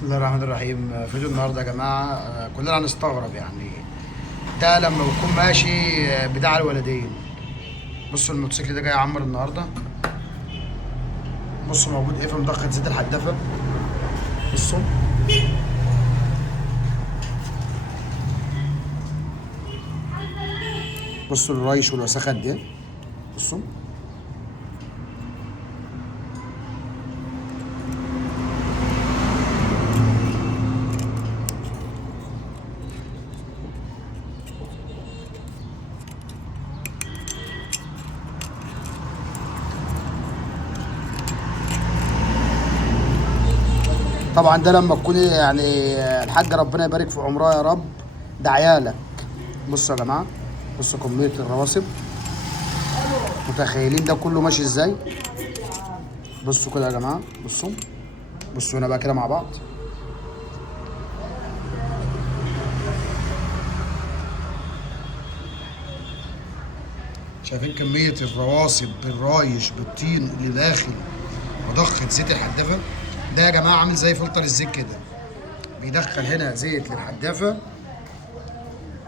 بسم الله الرحمن الرحيم. فيديو النهارده يا جماعه كلنا هنستغرب يعني. ده لما بكون ماشي بتاع الولدين. بصوا الموتوسيكل ده جاي يعمر النهارده. بصوا موجود ايه في مضخه زيت الحدافه. بصوا بصوا الريش والوساخه قد ايه. بصوا طبعا ده لما تكون يعني الحاجه ربنا يبارك في عمرها يا رب. ده عيالك. بصوا يا جماعه، بصوا كميه الرواسب. متخيلين ده كله ماشي ازاي؟ بصوا كده يا جماعه. بصوا هنا بقى كده مع بعض. شايفين كميه الرواسب بالرايش بالطين اللي داخل مضخه زيت الحدافه. ده يا جماعه عامل زي فلتر الزيت كده، بيدخل هنا زيت للحدافه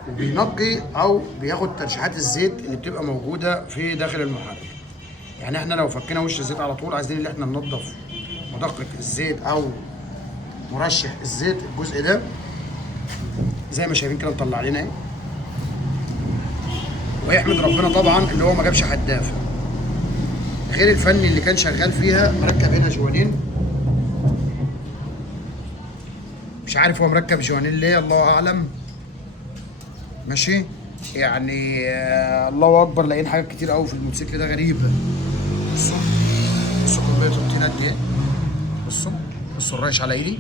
وبينقي او بياخد ترشيحات الزيت اللي بتبقى موجوده في داخل المحرك. يعني احنا لو فكينا وش الزيت على طول، عايزين ان احنا ننضف مدقق الزيت او مرشح الزيت الجزء ده زي ما شايفين كده مطلع لنا ايه. ويحمد ربنا طبعا اللي هو ما جابش حدافه، غير الفني اللي كان شغال فيها مركب هنا جوانين. مش عارف هو مركب جوانين ليه، الله اعلم. ماشي يعني الله اكبر، لاقيين حاجات كتير قوي في الموتوسيكل ده غريبه. بصوا كميه الطينات دي ايه. بصوا الرايش على ايدي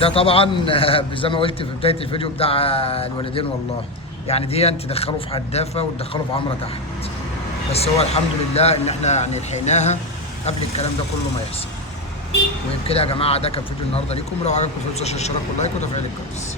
ده طبعا زي ما قلت في بدايه الفيديو بتاع الوالدين. والله يعني دي تدخلوا في حدافه وتدخلوا في عمره تحت، بس هو الحمد لله ان احنا يعني لحقناها قبل الكلام ده كله ما يحصل. وبكده يا جماعه ده كان فيديو النهارده ليكم. لو عجبكم الفيديو ما تنسوش الاشتراك واللايك وتفعيل الجرس.